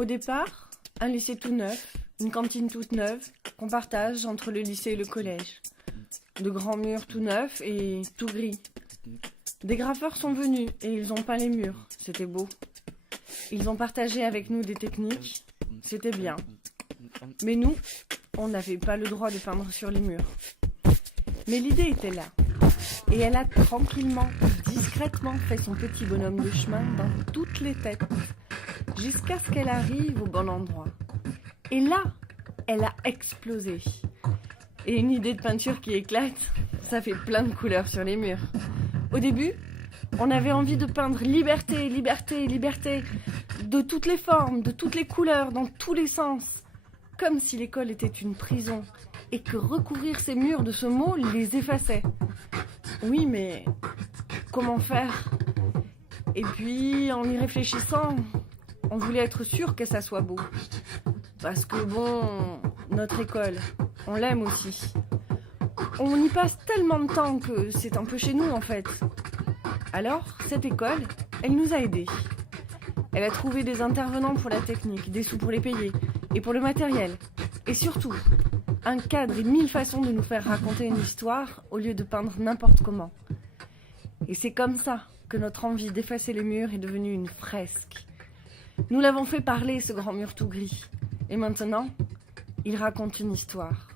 Au départ, un lycée tout neuf, une cantine toute neuve, qu'on partage entre le lycée et le collège. De grands murs tout neufs et tout gris. Des graffeurs sont venus et ils ont peint les murs, c'était beau. Ils ont partagé avec nous des techniques, c'était bien. Mais nous, on n'avait pas le droit de peindre sur les murs. Mais l'idée était là. Et elle a tranquillement, discrètement fait son petit bonhomme de chemin dans toutes les têtes, jusqu'à ce qu'elle arrive au bon endroit. Et là, elle a explosé. Et une idée de peinture qui éclate, ça fait plein de couleurs sur les murs. Au début, on avait envie de peindre liberté, liberté, liberté, de toutes les formes, de toutes les couleurs, dans tous les sens, comme si l'école était une prison et que recouvrir ces murs de ce mot les effaçait. Oui, mais comment faire? Et puis, en y réfléchissant, on voulait être sûr que ça soit beau. Parce que bon, notre école, on l'aime aussi. On y passe tellement de temps que c'est un peu chez nous en fait. Alors, cette école, elle nous a aidés. Elle a trouvé des intervenants pour la technique, des sous pour les payer, et pour le matériel. Et surtout, un cadre et 1000 façons de nous faire raconter une histoire au lieu de peindre n'importe comment. Et c'est comme ça que notre envie d'effacer les murs est devenue une fresque. Nous l'avons fait parler, ce grand mur tout gris. Et maintenant, il raconte une histoire.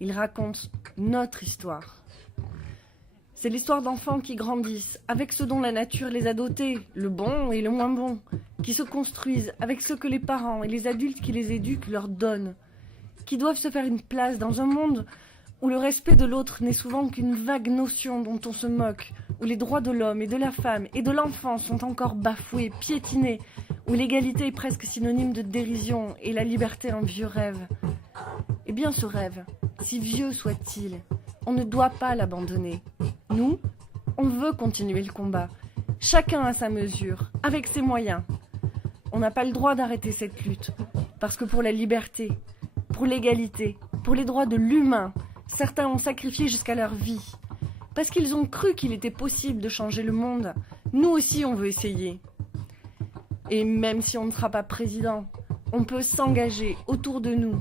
Il raconte notre histoire. C'est l'histoire d'enfants qui grandissent avec ce dont la nature les a dotés, le bon et le moins bon, qui se construisent avec ce que les parents et les adultes qui les éduquent leur donnent, qui doivent se faire une place dans un monde où le respect de l'autre n'est souvent qu'une vague notion dont on se moque, où les droits de l'homme et de la femme et de l'enfant sont encore bafoués, piétinés, où l'égalité est presque synonyme de dérision et la liberté un vieux rêve. Eh bien ce rêve, si vieux soit-il, on ne doit pas l'abandonner. Nous, on veut continuer le combat, chacun à sa mesure, avec ses moyens. On n'a pas le droit d'arrêter cette lutte, parce que pour la liberté, pour l'égalité, pour les droits de l'humain, certains ont sacrifié jusqu'à leur vie. Parce qu'ils ont cru qu'il était possible de changer le monde, nous aussi on veut essayer. Et même si on ne sera pas président, on peut s'engager autour de nous,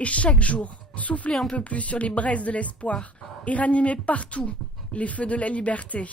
et chaque jour, souffler un peu plus sur les braises de l'espoir et ranimer partout les feux de la liberté.